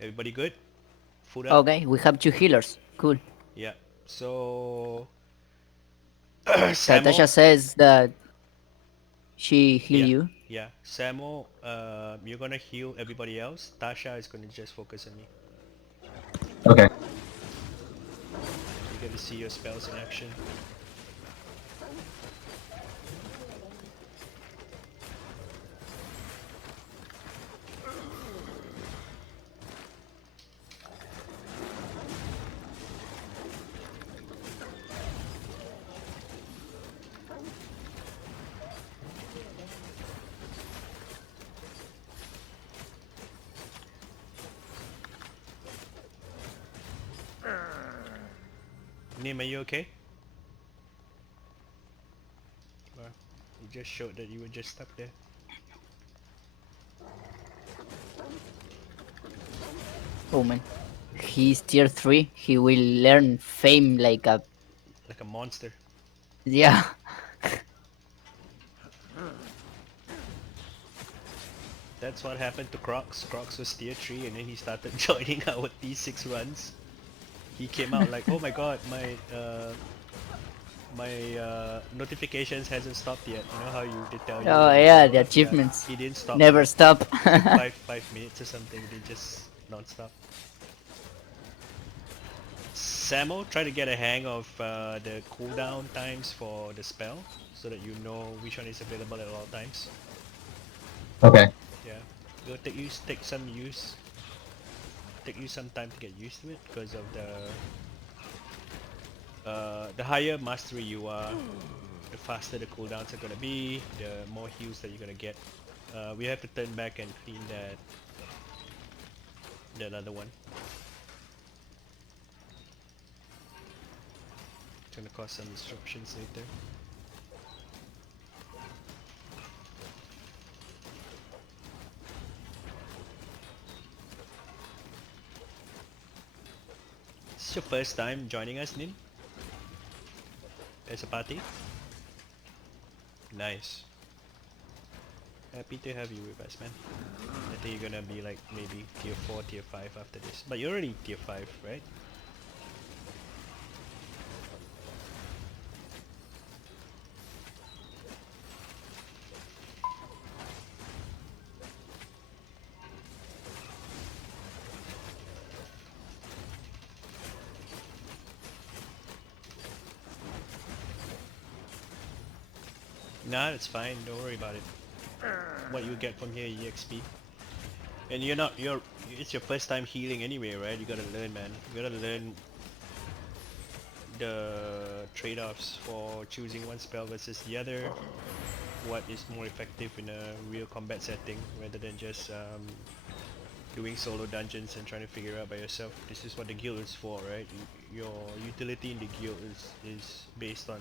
Everybody good? Food up? Okay, we have 2 healers. Cool. Yeah. So Samo, Tatasha says that she heal yeah, you. yeah. Samo, you're gonna heal everybody else. Tasha is gonna just focus on me. Okay. You get to see your spells in action. Nim, are you okay? Or you just showed that you were just stuck there. Oh man. He's tier 3. He will learn fame like a... Like a monster. Yeah. That's what happened to Crocs. Crocs was tier 3 and then he started joining our T6 runs. He came out like, oh my god, my notifications hasn't stopped yet. You know how you did tell you Oh when yeah, the the yeah, achievements. he didn't stop for Never like stop. it's like five minutes or something. They just non-stop. Samo, try to get a hang of the cooldown times for the spell so that you know which one is available at all times. Okay. Yeah, go take you some time to get used to it because of the higher mastery you are, the faster the cooldowns are gonna be, the more heals that you're gonna get. We have to turn back and clean that other one. It's gonna cause some disruptions later. This is your first time joining us, Nim, as a party? Nice. Happy to have you with us, man. I think you're gonna be like maybe tier 4, tier 5 after this. But you're already tier 5, right? Nah, it's fine. Don't worry about it. What you get from here, EXP. And it's your first time healing anyway, right? You gotta learn, man. You gotta learn the trade-offs for choosing one spell versus the other. What is more effective in a real combat setting rather than just doing solo dungeons and trying to figure it out by yourself. This is what the guild is for, right? Your utility in the guild is based on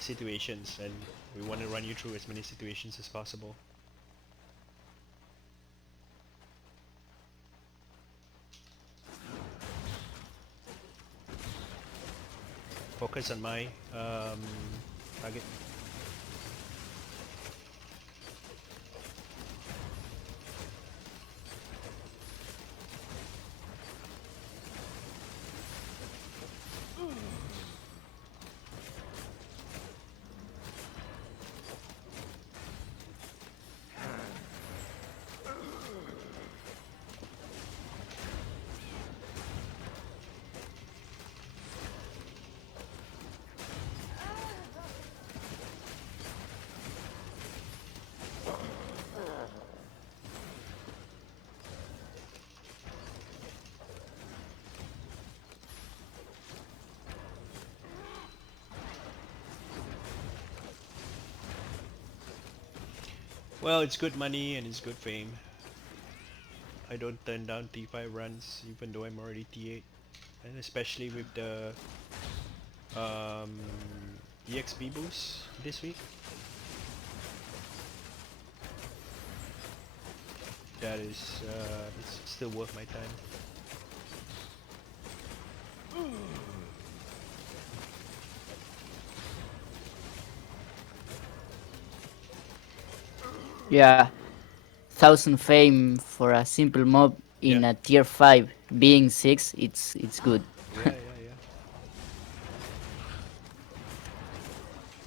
situations, and we want to run you through as many situations as possible. Focus on my target. Well, it's good money and it's good fame. I don't turn down T5 runs even though I'm already T8, and especially with the um, EXP boost this week. That is it's still worth my time. Yeah. 1,000 fame for a simple mob in Yeah. a tier 5 being 6, it's good. Yeah, yeah, yeah.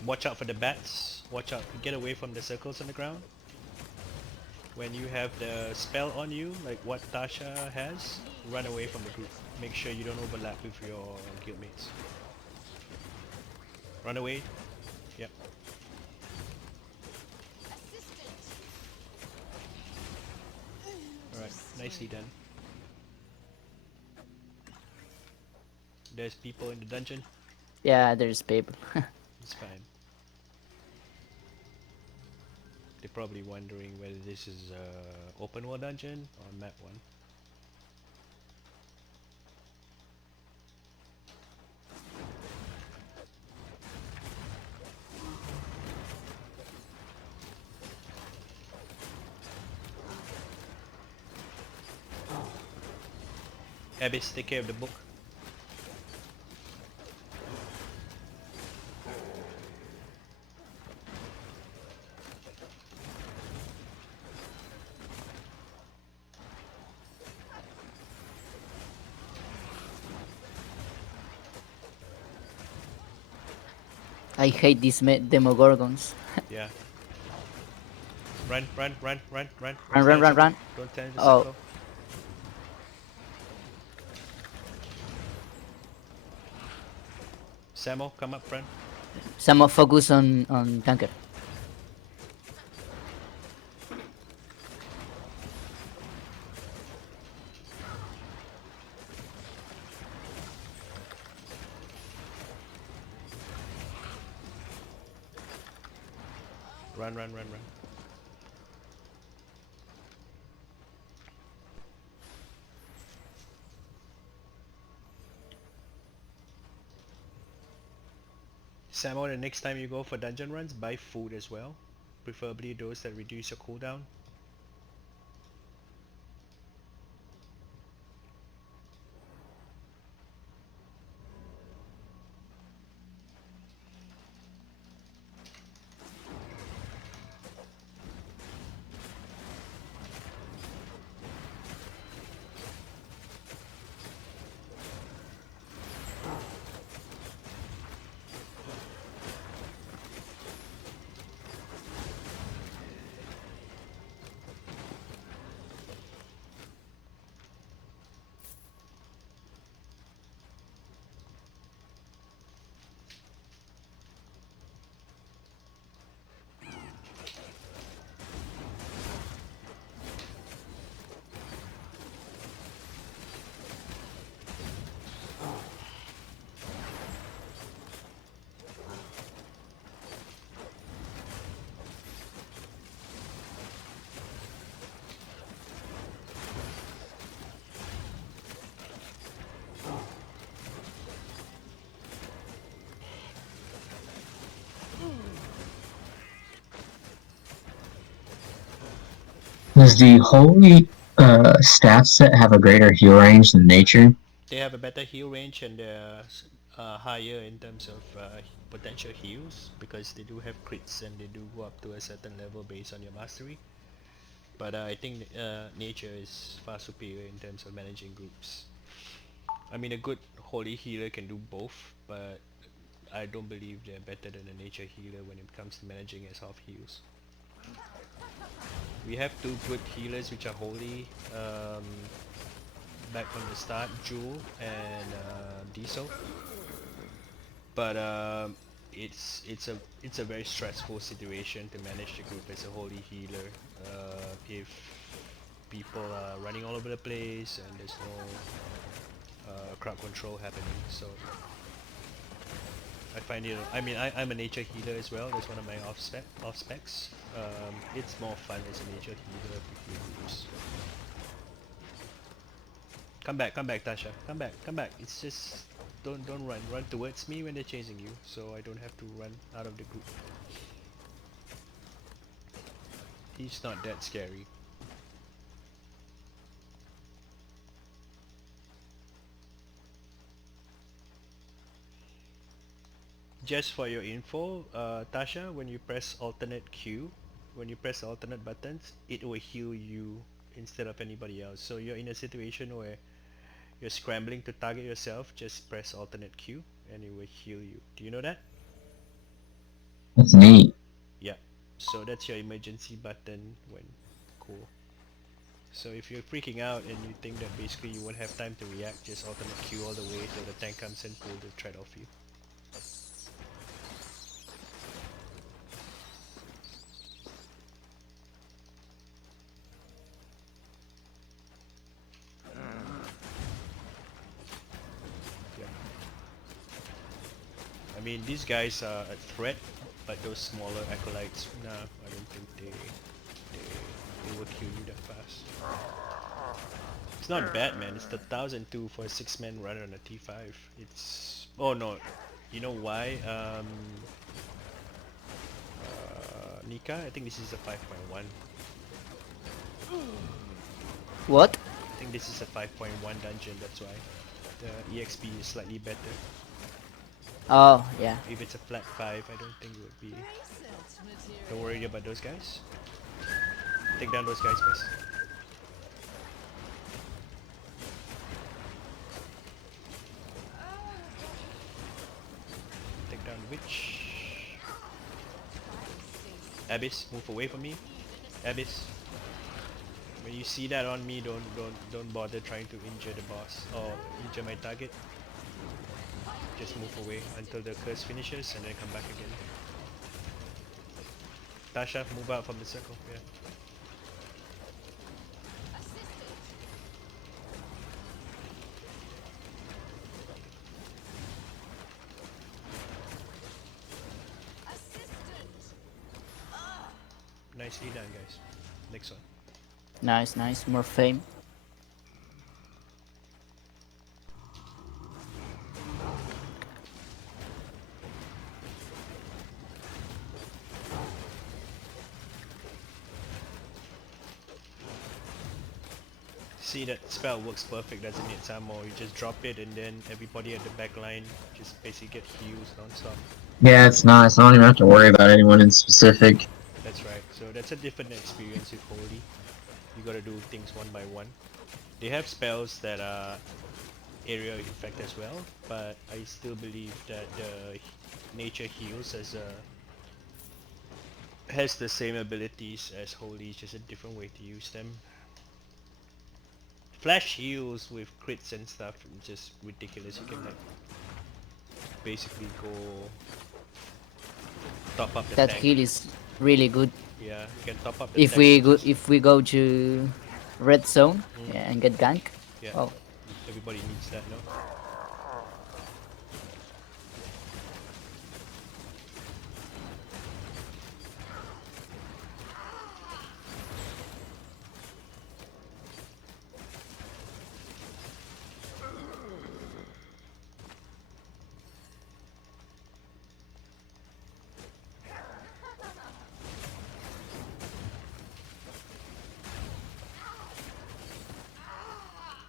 Watch out for the bats. Watch out. Get away from the circles on the ground. When you have the spell on you, like what Tasha has, run away from the group. Make sure you don't overlap with your guildmates. Run away. Yep. Alright. Nicely done. There's people in the dungeon. Yeah, there's people. It's fine. They're probably wondering whether this is a open world dungeon or map one. Abyss, take care of the book. I hate these demogorgons. Yeah. Run, run, run, run, run. Don't Run, stand run, in run, circle. run. Don't stand in the Oh, circle. Samo, come up front. some focus on tanker. Run, run, run, run. Samo, the next time you go for dungeon runs, buy food as well. Preferably those that reduce your cooldown. Does the holy staff set have a greater heal range than nature? They have a better heal range and they're higher in terms of potential heals because they do have crits and they do go up to a certain level based on your mastery. But I think nature is far superior in terms of managing groups. I mean, a good holy healer can do both, but I don't believe they're better than a nature healer when it comes to managing as half heals. We have two good healers which are holy back from the start, Jewel and Diesel. But it's a very stressful situation to manage the group as a holy healer. If people are running all over the place and there's no crowd control happening, so I find it. I mean, I'm a nature healer as well. That's one of my off specs. It's more fun as a nature healer with your groups. Come back, Tasha. Come back. It's just don't run. Run towards me when they're chasing you, so I don't have to run out of the group. He's not that scary. Just for your info, Tasha, when you press alternate Q, when you press alternate buttons, it will heal you instead of anybody else. So you're in a situation where you're scrambling to target yourself, just press alternate Q and it will heal you. Do you know that? That's neat. Yeah. So that's your emergency button when cool. So if you're freaking out and you think that basically you won't have time to react, just alternate Q all the way till the tank comes and pull the threat off you. Yeah. I mean, these guys are a threat, but those smaller acolytes, nah, I don't think they will kill you that fast. It's not bad, man. It's the 1002 for a 6-man runner on a T5. It's... Oh no, you know why? Nika, I think this is a 5.1. What? I think this is a 5.1 dungeon, that's why. The EXP is slightly better. Oh, yeah. If it's a flat 5, I don't think it would be. Don't worry about those guys. Take down those guys first. Take down Witch. Abyss, move away from me. Abyss. When you see that on me, don't bother trying to injure the boss or injure my target. Just move away until the curse finishes and then come back again. Tasha, move out from the circle. Yeah. Nicely done, guys. Next one. Nice, nice. More fame. See, that spell works perfect, doesn't it, Samo? You just drop it and then everybody at the back line just basically get heals non-stop. Yeah, it's nice. I don't even have to worry about anyone in specific. That's right. So that's a different experience with Holy. You gotta do things one by one. They have spells that are area effect as well, but I still believe that the nature heals has the same abilities as Holy, it's just a different way to use them. Flash heals with crits and stuff, just ridiculous. You can like basically go top up the That tank. heal is really good. Yeah, you can top up the tank. If we go to red zone, Mm. yeah, and get gank. Yeah, Oh, everybody needs that, no?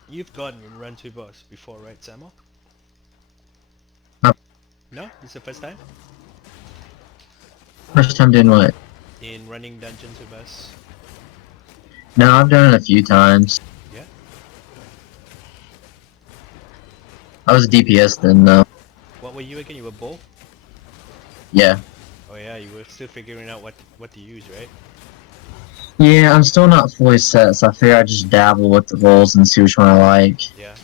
You've gone and run to boss before, right, Samo? Uh, No? This is the first time? First time doing what? In running dungeons with us? No, I've done it a few times. Yeah? I was a DPS then, though. What were you again? You were bow? Yeah. Oh yeah, you were still figuring out what to use, right? Yeah, I'm still not fully set, so I figure I'd just dabble with the roles and see which one I like. Yeah.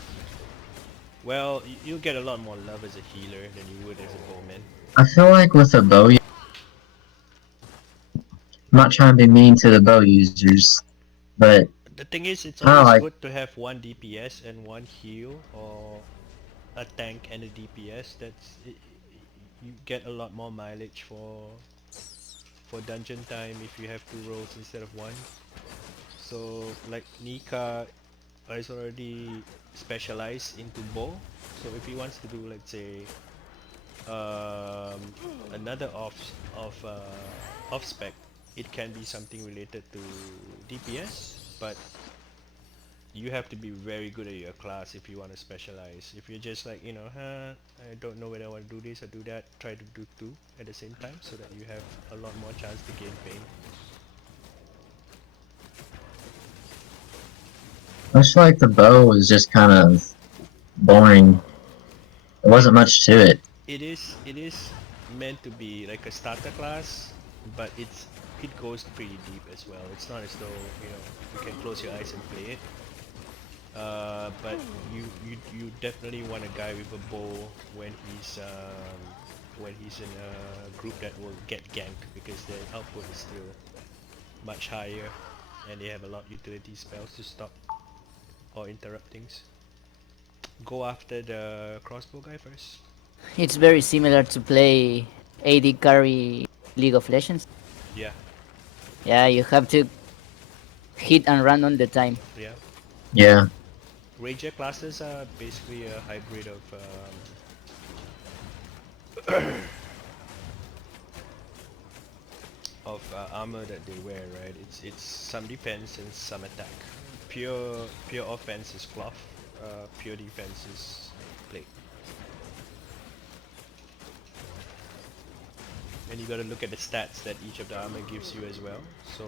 Well, you'll get a lot more love as a healer than you would as a bowman. I feel like with a bow, I'm not trying to be mean to the bow users, but The thing is, it's I don't always like. good to have one DPS and one heal, or a tank and a DPS. You get a lot more mileage for dungeon time if you have 2 roles instead of 1. So like Nika is already specialized into bow. So if he wants to do, let's say, another off spec, it can be something related to DPS, but you have to be very good at your class if you want to specialize. If you're just like, I don't know whether I want to do this or do that, try to do 2 at the same time so that you have a lot more chance to gain fame. Looks like the bow was just kind of boring. There wasn't much to it. It is meant to be like a starter class, but it goes pretty deep as well. It's not as though you can close your eyes and play it. But you definitely want a guy with a bow when he's in a group that will get ganked because their output is still much higher, and they have a lot of utility spells to stop or interrupt things. Go after the crossbow guy first. It's very similar to play AD carry League of Legends. Yeah, Yeah, you have to hit and run on the time. yeah. Yeah. Ranger classes are basically a hybrid of armor that they wear, right? It's some defense and some attack. Pure offense is cloth. Pure defense is plate. And you gotta look at the stats that each of the armor gives you as well. So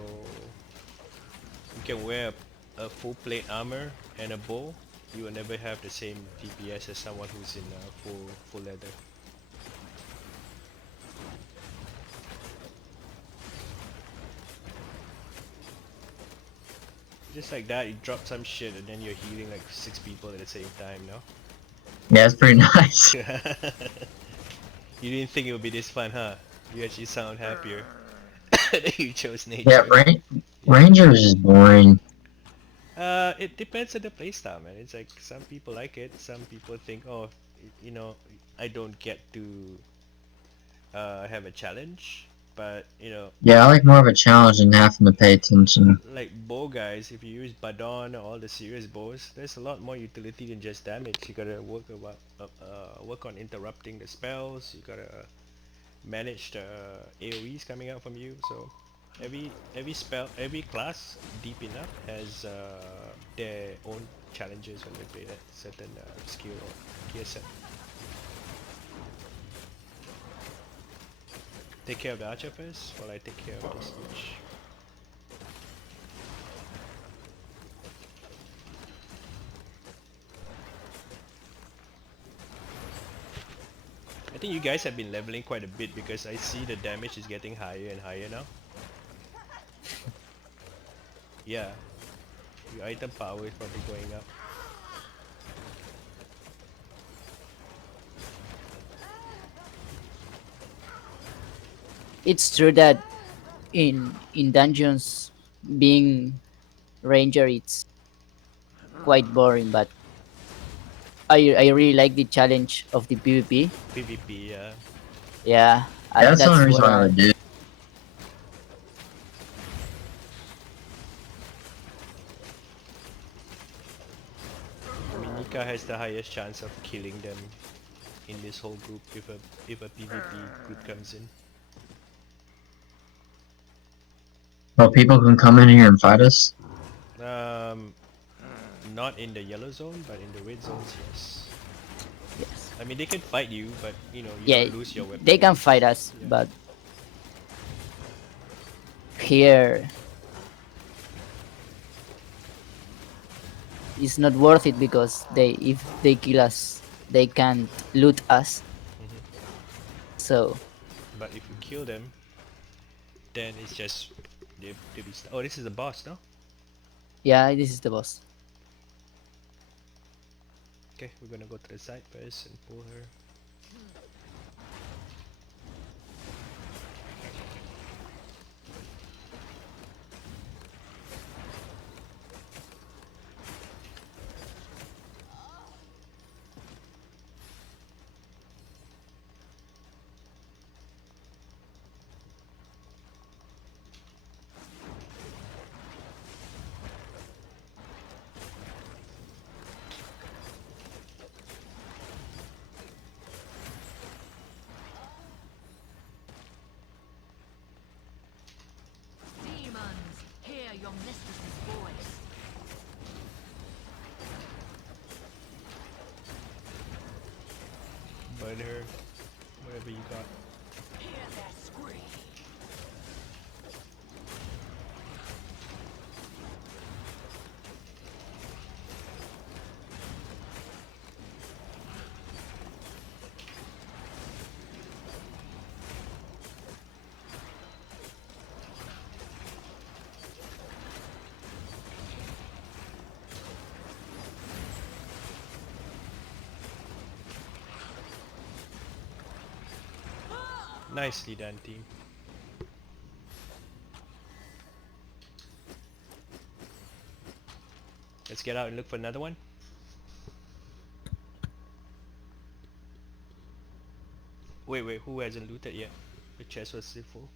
you can wear a full plate armor and a bow. You will never have the same DPS as someone who's in full leather. Just like that, you drop some shit and then you're healing like 6 people at the same time, no? Yeah, it's pretty nice. You didn't think it would be this fun, huh? You actually sound happier that you chose nature. Yeah, Ranger is just boring. It depends on the playstyle, man. It's like some people like it, some people think, oh, I don't get to have a challenge, but Yeah, I like more of a challenge than having to pay attention. like bow guys, if you use Badon or all the serious bows, there's a lot more utility than just damage. You gotta work on interrupting the spells. You gotta manage the AOE's coming out from you. So every spell, every class deep enough has their own challenges when they play that certain skill or gear set. Take care of the archer first while I take care of this witch. I think you guys have been leveling quite a bit because I see the damage is getting higher and higher now. Yeah, your item power is probably going up. It's true that in dungeons, being ranger it's quite boring, but I really like the challenge of the PvP. PvP, yeah. Yeah, Yeah, that's the that's only reason what I would do it. I mean, Nika has the highest chance of killing them in this whole group if a PvP group comes in. Well, people can come in here and fight us. Um, Not in the yellow zone, but in the red zones, yes. yes. I mean, they can fight you, but you Yeah, don't lose your weapon. they can fight us, Yeah. but here it's not worth it because if they kill us, they can't loot us. Mhm. So But if you kill them, then it's just they be oh, this is the boss, no? yeah, this is the boss. Okay, we're gonna go to the side first and pull her. Demons, hear your mistress's voice. Burn her, whatever you got. Hear their scream. Nicely done, team. Let's get out and look for another one. Wait, who hasn't looted yet? The chest was still full.